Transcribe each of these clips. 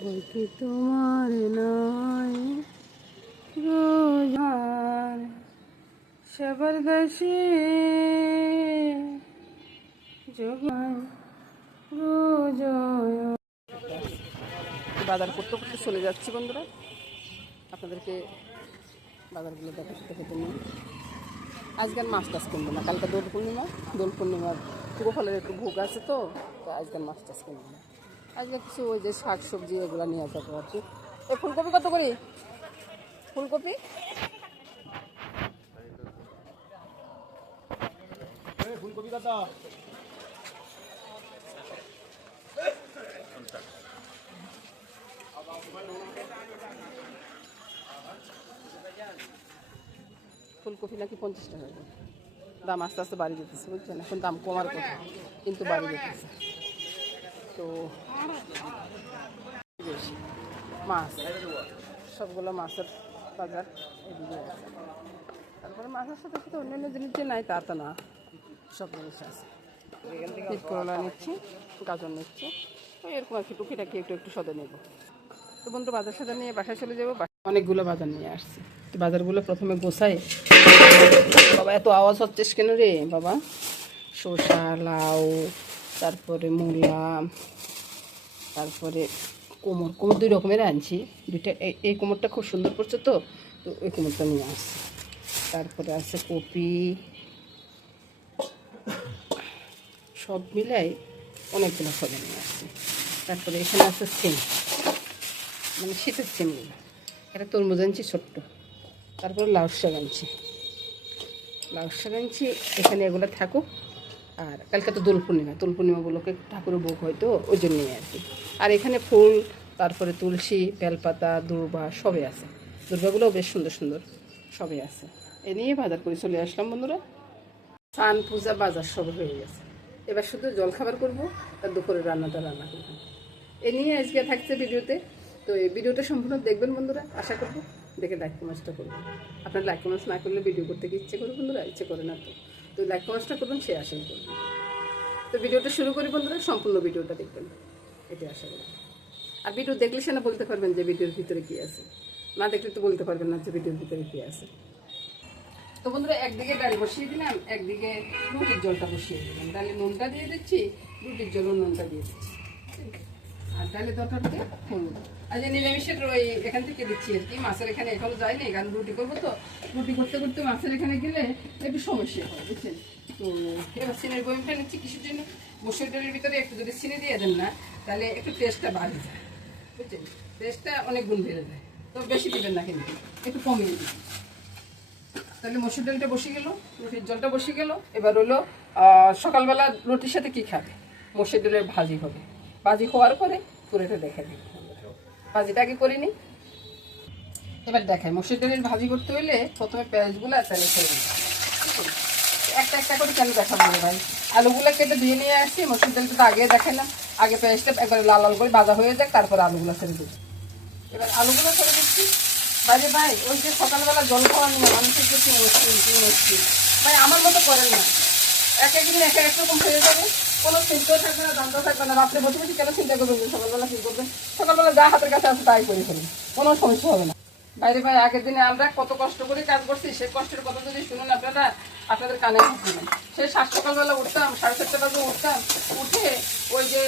বলকি তোমার নয় রোজার জবরদস্তি বাজার করতে করতে চলে যাচ্ছি বন্ধুরা, আপনাদেরকে বাজারগুলো দেখাতে নিয়ে। আজকাল মাছ টাছ কিনবো না, কালকে দোল পূর্ণিমার পুরো ফলের একটু ভোগ আছে, তো আজকাল মাছ টাছ কিনবো না। আজকে কিছু ওই যে শাক সবজি এগুলো নিয়ে যাবো আর কি। এই ফুলকপি কত করি? ফুলকপি ফুলকপি কত? ফুলকপি নাকি 50 টাকা, দাম আস্তে আস্তে বাড়ি যেতেছে বুঝছেন। এখন দাম কমার কথা, কিন্তু বাড়ি যেতেছে। তো মাছ, সবগুলো মাছের বাজার এদিকে আছে। তারপরে মাছের সাথে সাথে অন্যান্য জিনিস যে নাই তা তো না, সব জিনিস আছে। করলা নিচ্ছি, গাজর নিচ্ছি, তো এরকম আর কি টুকিটাকি একটু সদে নেব। তো বন্ধু বাজার সাজার নিয়ে বাসায় চলে যাবো। অনেকগুলো বাজার নিয়ে আসছি, তো বাজারগুলো প্রথমে গোছাই। বাবা এত আওয়াজ হচ্ছে কেন রে বাবা? শসা, লাউ, তারপরে মূলা, তারপরে কোমর 2 রকমের আনছি। দুইটা, এই কোমরটা খুব সুন্দর পড়ছে, তো ওই কোমরটা নিয়ে আসছি। তারপরে আছে কপি, সব মিলাই অনেকগুলো ফলে নিয়ে আসছি। তারপরে এখানে আছে সিম, মানে শীতের সিমগুলো। একটা তরমুজ আনছি ছোট্ট। তারপরে লাউ শাক আনছি, এখানে এগুলো থাকুক। আর কালকে তো দোল পূর্ণিমাগুলোকে ঠাকুরের ভোগ হয়তো ওই জন্যই আর কি। আর এখানে ফুল, তারপরে তুলসী, বেলপাতা, দুর্বা সবই আছে। দুর্বাগুলোও বেশ সুন্দর সুন্দর সবই আছে। এ নিয়ে বাজার করে চলে আসলাম বন্ধুরা। স্নান পূজা বাজার সব হয়ে গেছে, এবার শুধু জলখাবার করবো, আর দুপুরের রান্না করবো। এ নিয়ে আজকে থাকছে ভিডিওতে। তো এই ভিডিওটা সম্পূর্ণ দেখবেন বন্ধুরা, আশা করবো দেখে লাইক কমেন্টটা করবেন। আপনার লাইক কমেন্টস না করলে ভিডিও করতে কি ইচ্ছে করে বন্ধুরা? ইচ্ছে করে না, তো লাইক কমেন্টটা করবেন, সে আশাই করবেন। তো ভিডিওটা শুরু করি বন্ধুরা, সম্পূর্ণ ভিডিওটা দেখবেন, এটাই আশা করি। আর ভিডিও দেখলে সে না বলতে পারবেন যে ভিডিওর ভিতরে কী আছে, না দেখলে তো বলতে পারবেন না যে ভিডিওর ভিতরে কী আছে। তো বন্ধুরা একদিকে ডাল বসিয়ে দিলাম, একদিকে রুটির জলটা বসিয়ে দিলাম। ডালে নুনটা দিয়ে দিচ্ছি, রুটির জলও নুনটা দিয়ে দিচ্ছি। আর ডালে তরকারিতে হলুদ। আর যে নিরামিষের ওই এখান থেকে দিচ্ছি আর কি, মাছের এখানে এখনো যায়নি, কারণ রুটি করবো, তো রুটি করতে করতে মাছের এখানে গেলে একটু সমস্যা হয় বুঝছেন। তো এবার চিনির বয়মটা নিচ্ছি কিসের জন্য? মসুর ডালের ভিতরে একটু যদি চিনি দিয়ে দেন না, তাহলে একটু টেস্টটা বাড়ে যায় বুঝছেন, টেস্টটা অনেক গুণ বেড়ে যায়। তো বেশি দেবেন না, কিন্তু একটু কমিয়ে দিন। তাহলে মসুর ডালটা বসে গেল, রুটির জলটা বসে গেল। এবার হলো সকালবেলা রুটির সাথে কি খাবে? মসুর ডালের ভাজি হবে। ভাজি হওয়ার পরে পুরোটা দেখে দিই, ভাজিটা আগে করে নিই। এবার দেখাই, মসুর ডালের ভাজি করতে হলে প্রথমে পেঁয়াজগুলো তাহলে করে নিই। একটা একটা করে কেন দেখাবো ভাই? আলুগুলো কেটে ধুয়ে নিয়ে আসছি, মসুর ডালটা তো আগে দেখালাম। আগে পেঁয়াজটা একবার লাল লাল করে ভাজা হয়ে যাক, তারপরে আলুগুলো ছেড়ে দিচ্ছি। এবার আলুগুলো ছেড়ে দিচ্ছি। বাইরে ভাই ওই যে সকালবেলা জল খাওয়া নিয়ে মানুষের যে কি মুশকিল ভাই, আমার মতো করেন না। এক একদিন এক এক রকম হয়ে যাবে, কোনো চিন্তাও থাকবে না, দামটা থাকবে না। রাত্রে বসে বসে কেন চিন্তা করবেন সকালবেলা কী করবেন? সকালবেলা যা হাতের কাছে আছে তাই করে ফেলবেন, কোনো সমস্যা হবে না। বাইরে ভাই আগের দিনে আমরা কত কষ্ট করে কাজ করছি, সে কষ্টের কথা যদি শুনুন আপনারা, আপনাদের কানে থাকবেন। সেই সকালবেলা উঠতাম, 7:30 বাজে উঠতাম, উঠে ওই যে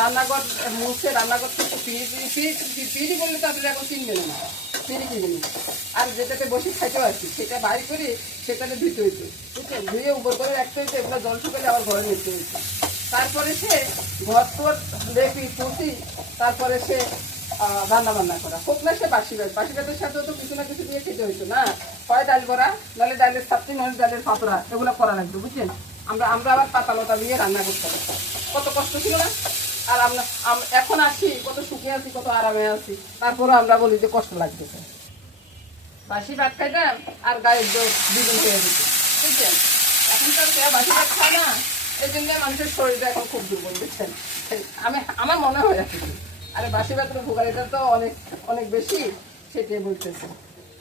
রান্নাঘর মুছে, রান্নাঘর থেকে পিড়ি বললে তো আপনারা এখন চিনবেন না, পিড়ি কিনে আর যেটাতে বসে খাইতে পারছি সেটা বাইর করে সেটাতে ধুতে হইতো বুঝছেন, ধুয়ে উপর করে রাখতে হইতো। এগুলো জল শুকালে আবার ঘরে নিতে হইতো। তারপরে সে ঘর তোর দেখি তুলছি, তারপরে সে রান্না বান্না করা, হোক না সে বাসি ভাত। বাসি ভাতের সাথেও তো কিছু না কিছু দিয়ে খেতে হইতো না, হয় ডাল বড়া, নাহলে ডালের ছাত্রী, নাহলে ডালের পাতরা, এগুলো করা লাগতো, বুঝছেন। আমরা আবার পাতা লতা দিয়ে রান্না করতে হবে, কত কষ্ট ছিল না। আর আমরা এখন আসি কত সুখে আছি, কত আরামে আছি, তারপরে আমরা বলি যে কষ্ট লাগতেছে। বাসি ভাত খাইতাম আর গায়ের দ্বিগুণ হয়ে যেত, বুঝছেন। এখন তো আর বাসি ভাত খায় না, এই জন্য মানুষের শরীরটা এখন খুব দুর্বল, বুঝছেন। আমার মনে হয় আর কি, আরে বাসি ভাতের উপকারিতা তো অনেক অনেক বেশি, সেটাই বলতেছে।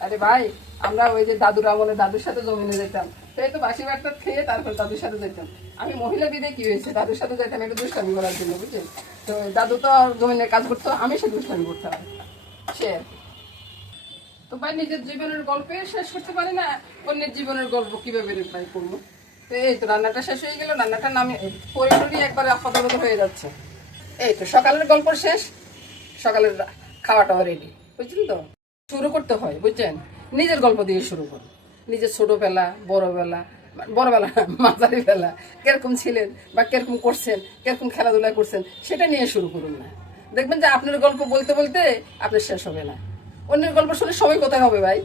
আরে ভাই, আমরা ওই যে দাদুর আমলে দাদুর সাথে জমিনে যেতাম, সেই তো বাসি ভাতটা খেয়ে তারপর দাদুর সাথে যেতাম। আমি মহিলা বিদে কি হয়েছে, দাদুর সাথে যেতাম একটু দুষ্টামি করার জন্য, বুঝছেন। তো দাদু তো জমিনে কাজ করতো, আমি সে দুষ্টামি করতাম, সে তো ভাই নিজের জীবনের গল্পে শেষ করতে পারি না, অন্যের জীবনের গল্প কিভাবে ভাই করবো। তো এই তো রান্নাটা শেষ হয়ে গেল, রান্নাটা নামে পরিমাণই একবারে আফাদবদ হয়ে যাচ্ছে। এই তো সকালের গল্প শেষ, সকালের খাওয়াটাও রেডি, বুঝছেন। তো শুরু করতে হয়, বুঝছেন, নিজের গল্প দিয়ে শুরু করুন। নিজের ছোটবেলা, বড়বেলা, বড়বেলা মাঝারি বেলা কিরকম ছিলেন বা কিরকম করছেন, কিরকম খেলাধুলা করছেন, সেটা নিয়ে শুরু করুন না। দেখবেন যে আপনার গল্প বলতে বলতে আপনার শেষ হবে না, অন্যের গল্প শুনে সবাই কোথায় হবে ভাই।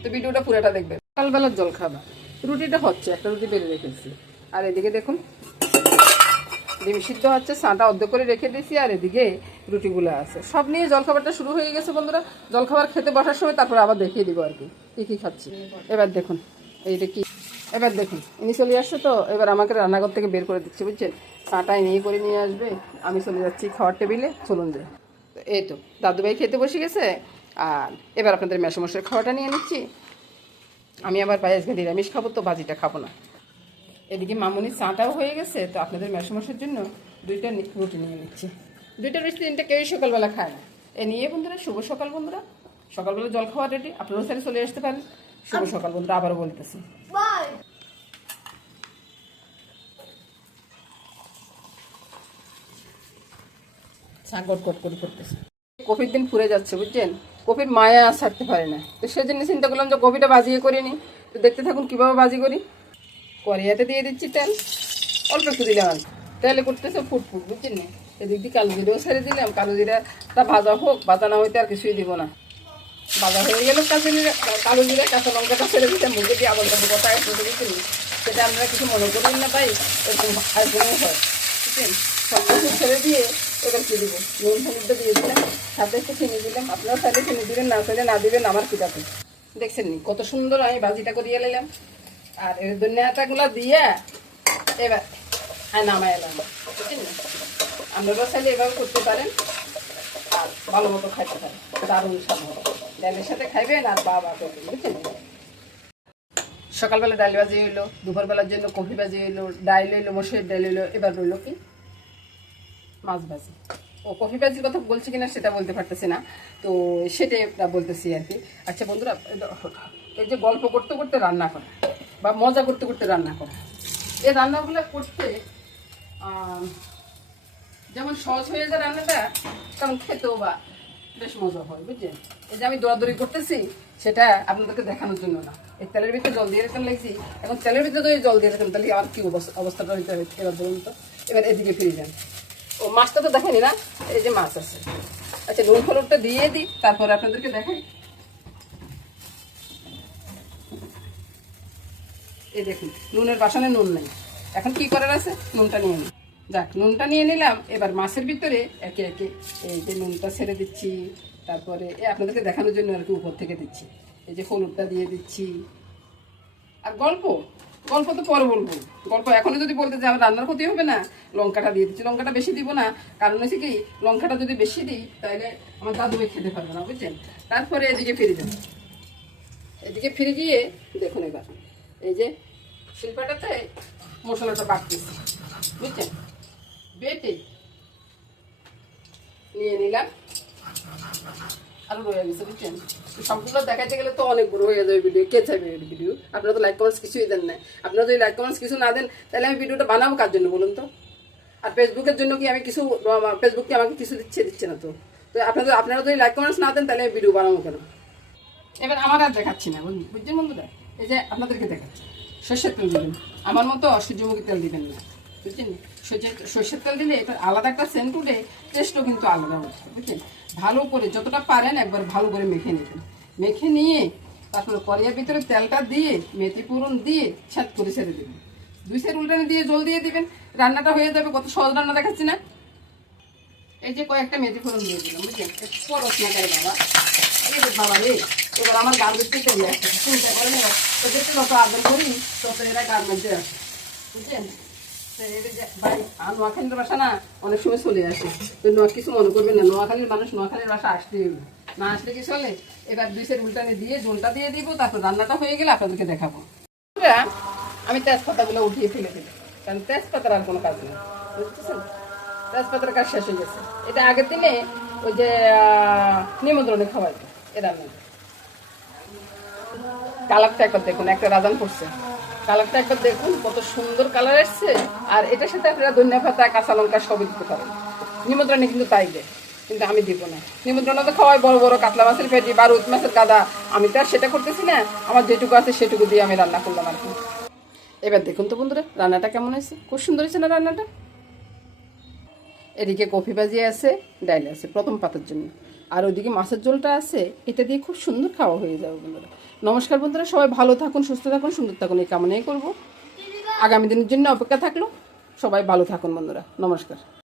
তো ভিডিওটা পুরোটা দেখবেন। সকালবেলার জল খাবার, রুটিটা হচ্ছে, একটা রুটি বেড়ে রেখেছি, আর এদিকে দেখুন ডিম সিদ্ধ হচ্ছে, চাটা অর্ধ করে রেখে দিয়েছি, আর এদিকে রুটিগুলো আছে। সব নিয়ে জলখাবারটা শুরু হয়ে গেছে বন্ধুরা। জলখাবার খেতে বসার সময় তারপরে আবার দেখিয়ে দিব আর কি কি খাচ্ছি। এবার দেখুন এইটা কি, এবার দেখুন ইনি চলে আসছে, তো এবার আমাকে রান্নাঘর থেকে বের করে দিচ্ছে, বুঝছেন। চাটাই নিয়ে করে নিয়ে আসবে, আমি চলে যাচ্ছি খাওয়ার টেবিলে, চলুন যে। তো এই তো দাদুভাই খেতে বসে গেছে, আর এবার আপনাদের মেসমশাইয়ের খাওয়াটা নিয়ে নিচ্ছি। আমি আবার ভাই আজকে নিরামিষ খাবো, তো ভাজিটা খাবো না। এদিকে মামুনির চাটাও হয়ে গেছে, তো আপনাদের মেসমশাইয়ের জন্য 2টা রুটি নিয়ে নিচ্ছি। 2টা রুটি 3টা কেউই সকালবেলা খায় না। এ নিয়ে বন্ধুরা শুভ সকাল বন্ধুরা, সকালবেলা জল খাওয়া রেডি, আপনারাও সাথে চলে আসতে পারেন। শুভ সকাল বন্ধুরা, আবারও বলতেছি। চা গট গট করে করতেছে। কফির দিন ফুরে যাচ্ছে, বুঝছেন। কফির মায়া আর ছাড়তে পারে না, তো সেজন্য চিন্তা করলাম যে কফিটা বাজিয়ে করে নিই। তো দেখতে থাকুন কীভাবে বাজি করি। কড়াইতে দিয়ে দিচ্ছি তেল, অল্প একটু দিলাম আর তেলে করতেছে ফুটফুট, বুঝছেন না। এদিক দিয়ে কালো জিরাও ছেড়ে দিলাম, কালো জিরাটা ভাজা হোক, ভাজা না হইতে আর কিছুই দিব না। ভাজা হয়ে গেল কালো জিরা, কাঁচা লঙ্কাটা ছেড়ে দিতে মুখে দিয়ে আবার কথা একটু দিচ্ছেন, সেটা আপনারা কিছু মনে করবেন না ভাই, এরকম আয়োজনও হয়, বুঝছেন। সব কিছু ছেড়ে দিয়ে এবার কী দিব, নুন হলুদটা দিয়ে দিলাম, সাথে একটু চিনি দিলাম। আপনারা চাইলে চিনি দিবেন, না চাইলে না দিবেন, আমার কিটাতে। দেখছেন নি কত সুন্দর আমি ভাজিটা করিয়ে নিলাম, আর এর ধনিয়াটাগুলো দিয়ে এবার নামাই এলাম, বুঝছেন না। আপনারা চাইলে এভাবে করতে পারেন, আর ভালো মতো খাইতে পারেন, দারুণ স্বাদ হবে। ডালের সাথে খাইবেন আর বাবা করবেন, বুঝছেন। সকালবেলা ডাল ভাজি হইলো, দুপুরবেলার জন্য কফি ভাজি হইলো, ডাল হইলো, মসুর ডাল হইলো, এবার রইলো কি মাছ ভাজি। ও কফি ভাজির কথা বলছি কিনা সেটা বলতে পারতেছি না, তো সেটাই বলতেছি আর কি। আচ্ছা বন্ধুরা, এই যে গল্প করতে করতে রান্না করা বা মজা করতে করতে রান্না করা, এই রান্নাগুলো করতে যেমন সহজ হয়ে যায় রান্নাটা, তেমন খেতেও বা বেশ মজা হয়, বুঝছেন। এই যে আমি দৌড়াদৌড়ি করতেছি, সেটা আপনাদেরকে দেখানোর জন্য না। এই তেলের ভিতরে জল দিয়ে রেখে লাগছি, এখন তেলের ভিতরে যদি জল দিয়ে রেখেন তাহলে আমার কী অবস্থাটা হইতে হবে এবার বলুন তো। এবার এদিকে ফিরে যান। ও মাছটা তো দেখেনি না, এই যে মাছ আছে। আচ্ছা নুন হলুদটা দিয়ে দিই, তারপরে আপনাদেরকে দেখাই। এই দেখুন নুনের বাসনে নুন নেই, এখন কি করার আছে, নুনটা নিয়ে নিই। যাক নুনটা নিয়ে নিলাম, এবার মাছের ভিতরে একে একে এই যে নুনটা ছেড়ে দিচ্ছি, তারপরে আপনাদেরকে দেখানোর জন্য আর কি উপর থেকে দিচ্ছি। এই যে হলুদটা দিয়ে দিচ্ছি, আর গল্প গল্প তো পরে বলবো, গল্প এখনই যদি বলতে যে আমার রান্নার ক্ষতি হবে না, লঙ্কাটা দিয়ে দিচ্ছি। লঙ্কাটা বেশি দিব না, কারণ হচ্ছে কি লঙ্কাটা যদি বেশি দিই তাহলে আমার দাদুভাই খেতে পারবে না, বুঝছেন। তারপরে এদিকে ফিরে যাবো, এদিকে ফিরে গিয়ে দেখুন এবার এই যে শিল্পাটাতে মশলাটা বাটতেছি, বুঝছেন। বেটে নিয়ে নিলাম, আরো রয়ে গেছে, বুঝছেন। সবগুলো দেখাইতে গেলে তো অনেক বড় হয়ে যাবে ভিডিও, কে চাইবে ভিডিও। আপনারা তো লাইক কমেন্টস কিছুই দেন না, আপনারা যদি লাইক কমেন্টস কিছু না দেন তাহলে আমি ভিডিওটা বানাবো কার জন্য বলুন তো। আর ফেসবুকের জন্য কি আমি কিছু, ফেসবুককে আমাকে কিছু দিচ্ছে না তো। তো আপনারা যদি লাইক কমেন্টস না দেন তাহলে আমি ভিডিও বানাবো কেন। এবার আমার আর দেখাচ্ছি না, বুঝছেন বন্ধুরা। এই যে আপনাদেরকে দেখাচ্ছি, সর্ষের তেল দিবেন, আমার মতো সূর্যমুখী তেল দিবেন না, বুঝছেন। সর্ষের তেল দিলে এটা আলাদা একটা সেন্ট উঠে, টেস্টও কিন্তু আলাদা হচ্ছে, বুঝছেন। ভালো করে যতটা পারেন একবার ভালো করে মেখে নেবেন। মেখে নিয়ে তারপরে কড়াইয়ের ভিতরে তেলটা দিয়ে মেথি ফোড়ন দিয়ে ছাদ করে ছেড়ে দেবেন। 2 সের উল্টানে দিয়ে জল দিয়ে দিবেন, রান্নাটা হয়ে যাবে। কত সহজ রান্না দেখাচ্ছি না। এই যে কয়েকটা মেথি ফোড়ন দিয়ে দিলাম, বুঝছেন। পরশ না করে বাবা, এই যে বাবা রে, এবার আমার গার্মেন্টস থেকে দিয়ে আসছে, চিন্তা করেন। এবার ওদেরকে যত আদর করি তত এরা গার্মেন্টসে আসে, বুঝছেন। নোয়াখালীর বাসা না অনেক সময় চলে আসে, তো কিছু মনে করবেন না। নোয়াখালীর মানুষ নোয়াখালীর বাসা আসতেই হবে, না আসলে কি চলে। এবার 2 সের উল্টানে দিয়ে জলটা দিয়ে দিব, তারপর রান্নাটা হয়ে গেলে আপনাদেরকে দেখাবো। আমি তেজপাতাগুলো উঠিয়ে ফেলে দেবো, কারণ তেজপাতার আর কোনো কাজ নেই, বুঝতেছেন। তেজপাতার কাজ শেষ হয়ে গেছে। এটা আগের দিনে ওই যে নিমন্ত্রণে খাওয়াইতো এ রান্নাটা। কালারটা একবার দেখুন, একটা রাজান পড়ছে, কালারটা একবার দেখুন কত সুন্দর কালার এসছে। আর এটার সাথে আপনারা ধনিয়া পাতা, কাঁচা লঙ্কা সবই দিতে পারেন। নিমন্ত্রণে কিন্তু তাই দেয়, কিন্তু আমি দিব না। নিমন্ত্রণে তো খাওয়াই বড় বড় কাতলা মাছের পেটি বা রুই মাছের গাদা, আমি তো আর সেটা করতেছি না। আমার যেটুকু আছে সেটুকু দিয়ে আমি রান্না করলাম আর কি। এবার দেখুন তো বন্ধুরা রান্নাটা কেমন হয়েছে, খুব সুন্দর হয়েছে না রান্নাটা। এদিকে কফি ভাজি আছে, ডাল আছে প্রথম পাতার জন্য, আর ওইদিকে মাছের ঝোলটা আছে। এটা দিয়ে খুব সুন্দর খাওয়া হয়ে যাবে বন্ধুরা। নমস্কার বন্ধুরা, সবাই ভালো থাকুন, সুস্থ থাকুন, সুন্দর থাকুন, এই কামনাই করবো। আগামী দিনের জন্য অপেক্ষা থাকলো। সবাই ভালো থাকুন বন্ধুরা, নমস্কার।